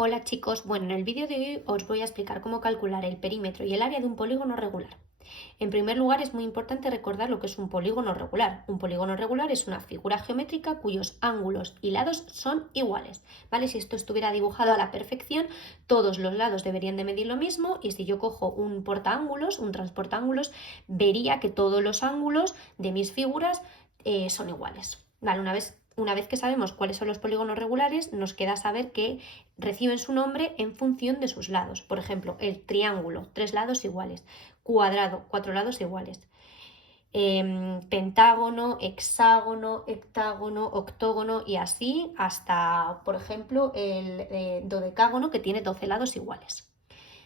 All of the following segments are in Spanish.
Hola chicos, bueno, en el vídeo de hoy os voy a explicar cómo calcular el perímetro y el área de un polígono regular. En primer lugar, es muy importante recordar lo que es un polígono regular. Un polígono regular es una figura geométrica cuyos ángulos y lados son iguales, ¿vale? Si esto estuviera dibujado a la perfección, todos los lados deberían de medir lo mismo y si yo cojo un portaángulos, un transportángulos, vería que todos los ángulos de mis figuras son iguales. Vale, una vez que sabemos cuáles son los polígonos regulares, nos queda saber que reciben su nombre en función de sus lados. Por ejemplo, el triángulo, 3 lados iguales; cuadrado, 4 lados iguales; pentágono, hexágono, heptágono, octógono y así hasta, por ejemplo, el dodecágono, que tiene 12 lados iguales.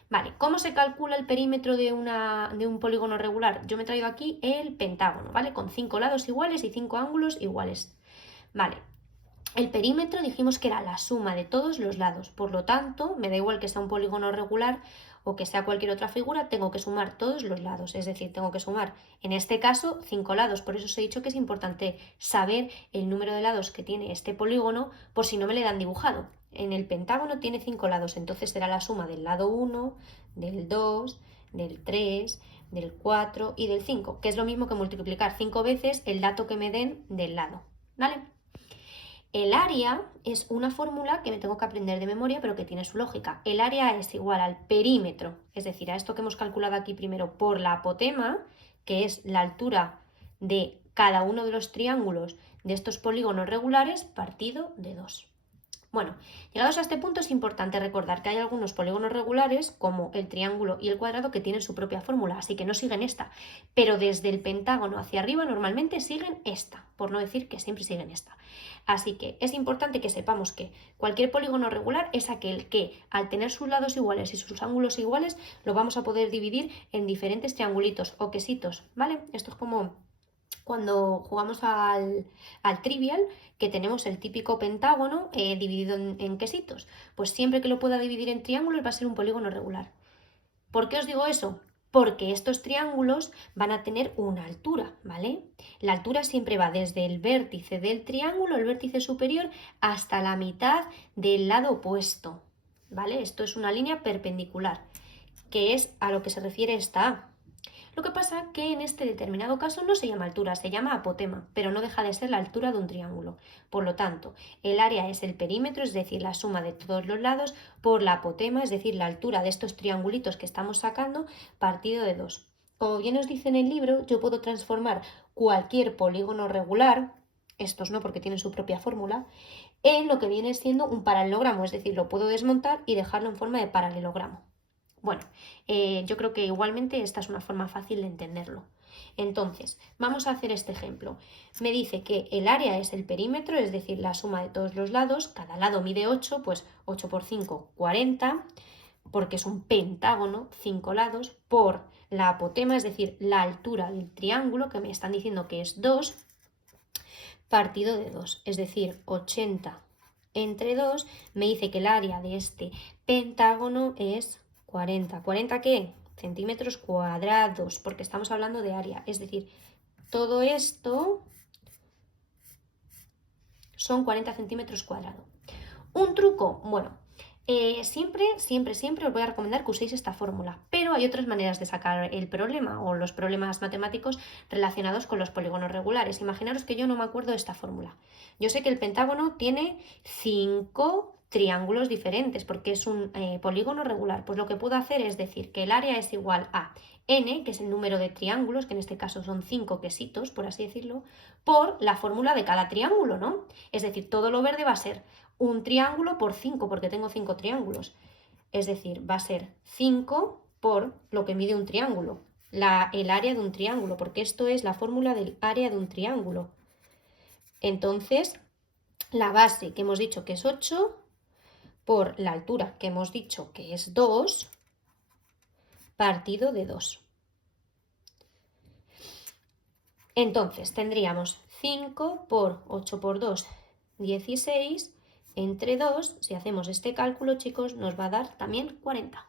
Vale, ¿cómo se calcula el perímetro de un polígono regular? Yo me he traído aquí el pentágono, ¿vale? Con 5 lados iguales y 5 ángulos iguales. Vale, el perímetro dijimos que era la suma de todos los lados, por lo tanto, me da igual que sea un polígono regular o que sea cualquier otra figura, tengo que sumar todos los lados, es decir, tengo que sumar, en este caso, 5 lados. Por eso os he dicho que es importante saber el número de lados que tiene este polígono por si no me le dan dibujado. En el pentágono tiene 5 lados, entonces será la suma del lado 1, del 2, del 3, del 4 y del 5, que es lo mismo que multiplicar 5 veces el dato que me den del lado, ¿vale? El área es una fórmula que me tengo que aprender de memoria, pero que tiene su lógica. El área es igual al perímetro, es decir, a esto que hemos calculado aquí primero por la apotema, que es la altura de cada uno de los triángulos de estos polígonos regulares, partido de 2. Bueno, llegados a este punto es importante recordar que hay algunos polígonos regulares, como el triángulo y el cuadrado, que tienen su propia fórmula, así que no siguen esta, pero desde el pentágono hacia arriba normalmente siguen esta, por no decir que siempre siguen esta. Así que es importante que sepamos que cualquier polígono regular es aquel que, al tener sus lados iguales y sus ángulos iguales, lo vamos a poder dividir en diferentes triangulitos o quesitos, ¿vale? Esto es como cuando jugamos al trivial, que tenemos el típico pentágono dividido en quesitos. Pues siempre que lo pueda dividir en triángulos va a ser un polígono regular. ¿Por qué os digo eso? Porque estos triángulos van a tener una altura, ¿vale? La altura siempre va desde el vértice del triángulo, el vértice superior, hasta la mitad del lado opuesto, ¿vale? Esto es una línea perpendicular, que es a lo que se refiere esta A. Lo que pasa que en este determinado caso no se llama altura, se llama apotema, pero no deja de ser la altura de un triángulo. Por lo tanto, el área es el perímetro, es decir, la suma de todos los lados, por la apotema, es decir, la altura de estos triangulitos que estamos sacando, partido de 2. Como bien os dice en el libro, yo puedo transformar cualquier polígono regular, estos no porque tienen su propia fórmula, en lo que viene siendo un paralelogramo, es decir, lo puedo desmontar y dejarlo en forma de paralelogramo. Bueno, yo creo que igualmente esta es una forma fácil de entenderlo. Entonces, vamos a hacer este ejemplo. Me dice que el área es el perímetro, es decir, la suma de todos los lados. Cada lado mide 8, pues 8 por 5, 40, porque es un pentágono, 5 lados, por la apotema, es decir, la altura del triángulo, que me están diciendo que es 2, partido de 2, es decir, 80 entre 2, me dice que el área de este pentágono es 40. ¿40 qué? Centímetros cuadrados, porque estamos hablando de área. Es decir, todo esto son 40 centímetros cuadrados. Un truco, bueno, siempre os voy a recomendar que uséis esta fórmula, pero hay otras maneras de sacar el problema o los problemas matemáticos relacionados con los polígonos regulares. Imaginaros que yo no me acuerdo de esta fórmula. Yo sé que el pentágono tiene 5 triángulos diferentes porque es un polígono regular. Pues lo que puedo hacer es decir que el área es igual a n, que es el número de triángulos, que en este caso son 5 quesitos, por así decirlo, por la fórmula de cada triángulo, ¿no? Es decir, todo lo verde va a ser un triángulo por 5, porque tengo 5 triángulos. Es decir, va a ser 5 por lo que mide un triángulo, el área de un triángulo, porque esto es la fórmula del área de un triángulo. Entonces, la base que hemos dicho que es 8 por la altura que hemos dicho que es 2, partido de 2. Entonces, tendríamos 5 por 8 por 2, 16, entre 2, si hacemos este cálculo, chicos, nos va a dar también 40.